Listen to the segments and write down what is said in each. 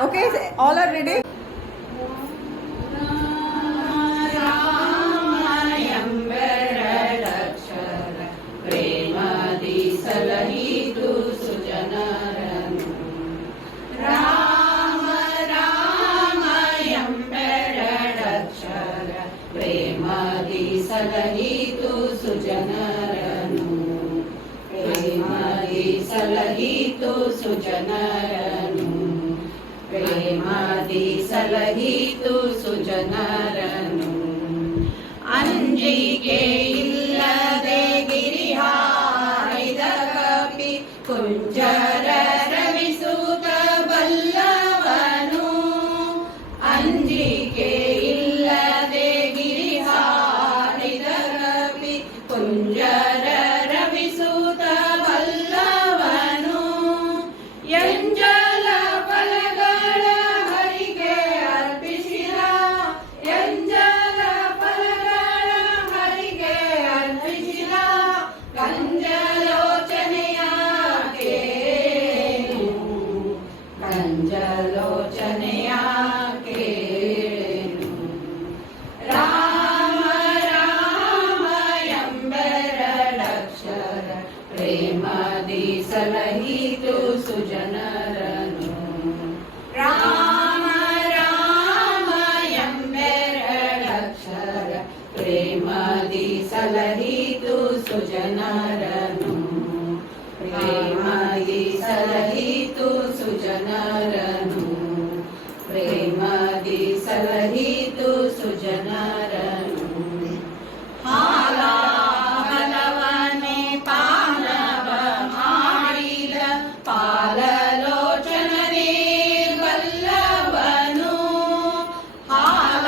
Okay, all are ready? ಸಲಹಿತು ಸುಜನರನು ಪ್ರೇಮದಿ ಸಲಹಿತು ಸುಜನರನು ಪ್ರೇಮದಿ ಸಲಹಿತು ಸುಜನರನು ಅಂಜಿಕೆ ಇಲ್ಲದೆ ಗಿರಿಹಾರಿದ ಕಪಿ ಕುಂಜರ ರವಿಸುತ ಬಲ್ಲವನು ಅಂಜಿಕೆ ಇಲ್ಲದೆ ಕುಂಜರ ರವಿಸುತ ಬಲ್ಲವನು ಎಂಜಲ ಫಲಗಳ ಹರಿಗೆ ಅರ್ಪಿಸಿದ ಎಂಜಲ ಫಲಗಳ ಹರಿಗೆ ಅರ್ಪಿಸಿದ ಕಂಜಲೋಚನೆಯ ಕೇಳು ಕಂಜಲೋಚನೆಯ ಕೇಳು ಪ್ರೇಮದಿ ಸಲಹಿತು ಸುಜನರನು ರಾಮ ರಾಮ ಎಂಬೆರಡಕ್ಷರ ಪ್ರೇಮದಿ ಸಲಹಿತು ಸುಜನರನು ಪ್ರೇಮದಿ ಸಲಹಿತು ಸುಜನರನು ಪ್ರೇಮದಿ ಸಲಹಿತು ಸುಜನರನು ಪಾಲಲೋಚನನೇ ಬಲ್ಲವನು ಹಾಲ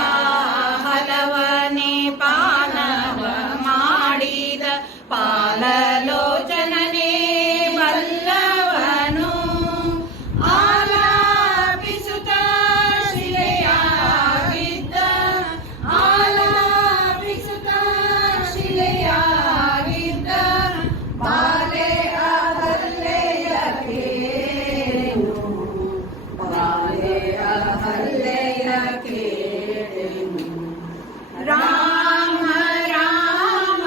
ಹಲವನೇ ಪಾನವ ಮಾಡಿದ ಪಾಲಲೋಚನನೇ ಬಲ್ಲವನು ಆಲಾಪಿಸುತ್ತ ಶಿಲೆಯಾಗಿದ್ದ ಆಲಾಪಿಸುತ್ತ ಶಿಲೆಯಾಗಿದ್ದ ಬಾಲೆ ರಾಮ ರಾಮ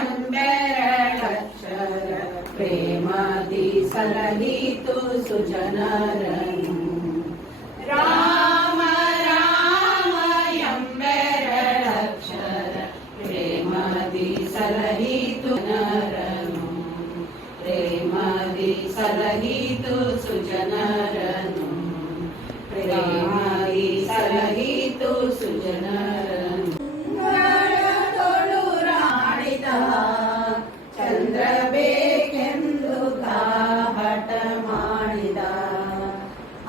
ಎಂಬೆರಡಕ್ಷರ ಪ್ರೇಮದಿ ಸಲಹಿತು ಸುಜನರನು ರಾಮ ರಾಮ ಎಂಬೆರಡಕ್ಷರ ಪ್ರೇಮದಿ ಸಲಹಿತು ನರನು ಪ್ರೇಮದಿ ಸಲಹಿತು ಸುಜನರನು ಪ್ರೇಮದಿ ಸಲಹಿತು ಸುಜನರನು ಮಾಡಿದ ಚಂದ್ರ ಬೇಕೆಂದು ಹಠ ಮಾಡಿದ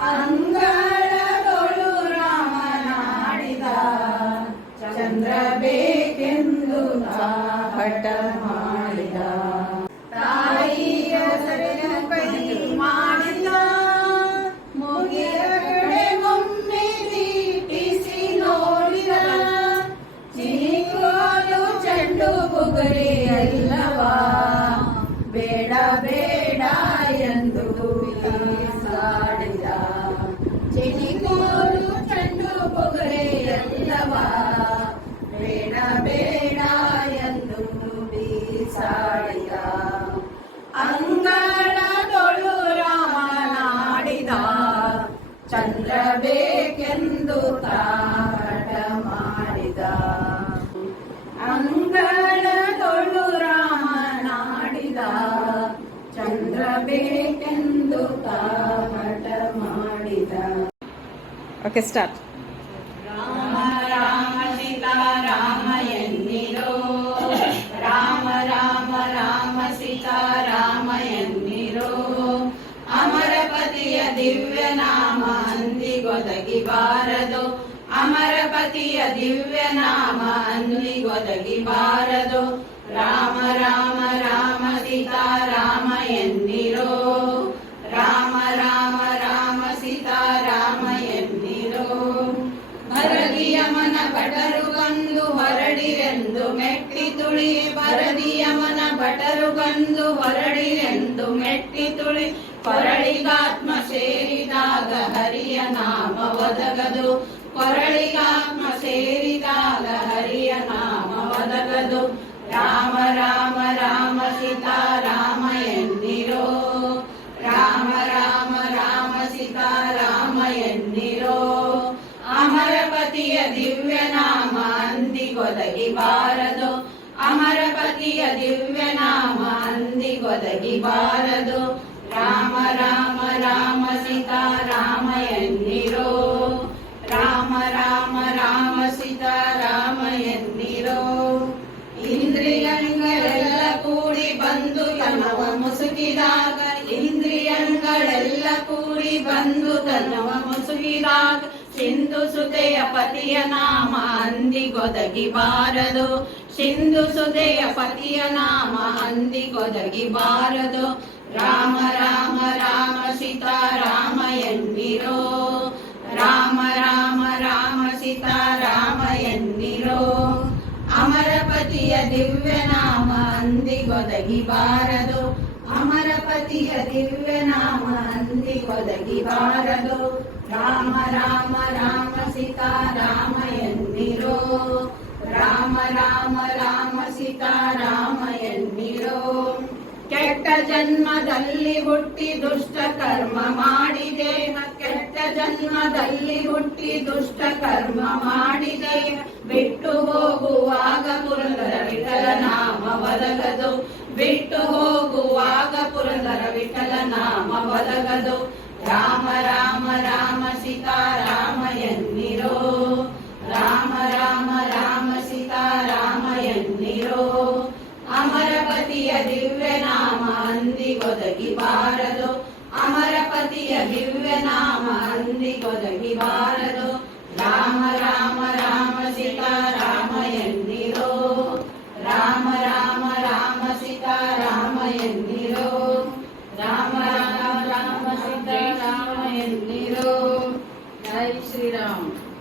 ಅಂಗಳದೊಳು ರಾಮನಾಡಿದ ಚಂದ್ರ ಬೇಕೆಂದು ಹಠ ಮಾಡಿದ ತಾಯಿಯ ಸರಿನ ಕೈ ಮಾಡಿದ ಮುಗಿಯ ಕಡೆ ಒಮ್ಮೆ ದೀಪಿಸಿ ನೋಡಿದ ಚಿನಿಕೋಲು ಚೆಂಡು ಬುಗುರಿ ಎಲ್ಲವಾ ಬೇಡ ಬೇಡ ಎಂದು ಬೀಸಾಡಿದ ಚಿನಿಕೋಲು ಚೆಂಡು ಬುಗುರಿ ಎಲ್ಲವಾ ಬೇಡ ಬೇಡ ಎಂದು ಬೀಸಾಡಿದ ಅಂಗಳದೊಳು ರಾಮನಾಡಿದ ಚಂದ್ರ ಬೇಕೆಂದು ತಾಟ ಮಾಡಿದ ಅಂಗಳದೊಳು ರಾಮನಾಡಿದ ಚಂದ್ರ ಬೇಕೆಂದು ತಾಟ ಮಾಡಿದ. Okay, start. ರಾಮ ರಾಮ ಸೀತಾ ರಾಮ ಎನ್ನಿರೋ ರಾಮ ರಾಮ ರಾಮ ಸೀತಾ ರಾಮ ಎನ್ನಿರೋ ಅಮರಪತಿಯ ದಿವ್ಯ ನಾಮ ಅಂದಿಗೊದಗಿ ಬಾರದು ಅಮರಪತಿಯ ದಿವ್ಯ ನಾಮ ಅಂದಿಗೊದಗಿ ಬಾರದು ರಾಮ ರಾಮ ರಾಮ ಸೀತಾ ರಾಮ ಎನ್ನಿರೋ ರಾಮ ರಾಮ ರಾಮ ಸೀತಾ ರಾಮ ಎನ್ನಿರೋ ಭರದಿಯಮನ ಭಟರು ಬಂದು ಹೊರಡಿರೆಂದು ಮೆಟ್ಟಿ ತುಳಿ ಭರದಿಯಮನ ಭಟರು ಬಂದು ಹೊರಡಿರೆಂದು ಮೆಟ್ಟಿ ತುಳಿ ಕೊರಳಿಗಾತ್ಮ ಸೇರಿದಾಗ ಹರಿಯ ನಾಮ ಒದಗದು. ಕೊರಳಿಗಾತ್ಮ ಸೇರಿದಾಗ ಹರಿಯ ನಾಮ ಒದಗದು. ರಾಮ ರಾಮ ರಾಮ ಸೀತಾರಾಮ ಎನ್ನಿರೋ. ರಾಮ ರಾಮ ರಾಮ ಸೀತಾರಾಮ ಎನ್ನಿರೋ. ಅಮರಪತಿಯ ದಿವ್ಯ ನಾಮ ಅಂದಿಗೊದಗಿಬಾರದು. ಅಮರಪತಿಯ ದಿವ್ಯ ನಾಮ ಅಂದಿಗೊದಗಿಬಾರದು. ರಾಮ ರಾಮ ರಾಮ ಸೀತಾರಾಮ ಎನ್ನಿರೋ. ರಾಮ ರಾಮ ರಾಮ ಸೀತಾರಾಮ ಎನ್ನಿರೋ. ಇಂದ್ರಿಯಗಳೆಲ್ಲ ಕೂಡಿ ಬಂದು ತನವ ಮುಸುಕಿದಾಗ. ಇಂದ್ರಿಯಗಳೆಲ್ಲ ಕೂಡಿ ಬಂದು ತನವ ಮುಸುಕಿದಾಗ ಸಿಂಧು ಸುತೆಯ ಪತಿಯ ನಾಮ ಅಂದಿಗೊದಗಿಬಾರದು. ಸಿಂಧು ಸುತೆಯ ಪತಿಯ ನಾಮ ಅಂದಿಗೊದಗಿಬಾರದು. ರಾಮ ರಾಮ ರಾಮ ಸೀತಾರಾಮ ಎನ್ನಿರೋ. ರಾಮ ರಾಮ ರಾಮ ಸೀತಾರಾಮ ಎನ್ನಿರೋ. ಅಮರಪತಿಯ ದಿವ್ಯ ನಾಮ ಅಂದಿಗೊದಗಿಬಾರದು. ಅಮರಪತಿಯ ದಿವ್ಯ ನಾಮ ಅಂದಿಗೊದಗಿಬಾರದು. ರಾಮ ರಾಮ ರಾಮ ಸೀತಾರಾಮ ಎನ್ನಿರೋ. ರಾಮ ರಾಮ ರಾಮ ಸೀತಾರಾಮ ಎನ್ನಿರೋ. ಕೆಟ್ಟ ಜನ್ಮದಲ್ಲಿ ಹುಟ್ಟಿ ದುಷ್ಟ ಕರ್ಮ ಮಾಡಿದೆ. ಕೆಟ್ಟ ಜನ್ಮದಲ್ಲಿ ಹುಟ್ಟಿ ದುಷ್ಟ ಕರ್ಮ ಮಾಡಿದೆ. ಬಿಟ್ಟು ಹೋಗುವಾಗ ಪುರಂದರ ವಿಠಲ ನಾಮ ಒದಗದು. ಬಿಟ್ಟು ಹೋಗುವಾಗ ಪುರಂದರ ವಿಠಲ ನಾಮ ಒದಗದು. ರಾಮ ರಾಮ ರಾಮ ಸೀತಾರಾಮ ಎನ್ನಿರೋ. ರಾಮ ರಾಮ ರಾಮ ಸೀತಾರಾಮ ಎನ್ನಿರೋ. ಅಮರಪತಿಯ ದಿವ್ಯ ನಾಮ ಅಂದಿಗೊದಗಿಬಾರದು. ಅಮರಪತಿಯ ದಿವ್ಯ ನಾಮ ಅಂದಿಗೊದಗಿಬಾರದು. ರಾಮ ರಾಮ ರಾಮ ಸೀತಾರಾಮ ಎನ್ನಿರೋ. ರಾಮ ರಾಮ ರಾಮ ಸೀತಾರಾಮ ಎನ್ನಿರೋ. ರಾಮ ರಾಮ ರಾಮ ಸೀತಾರಾಮ ಎನ್ನಿರೋ. ಜೈ ಶ್ರೀರಾಮ್.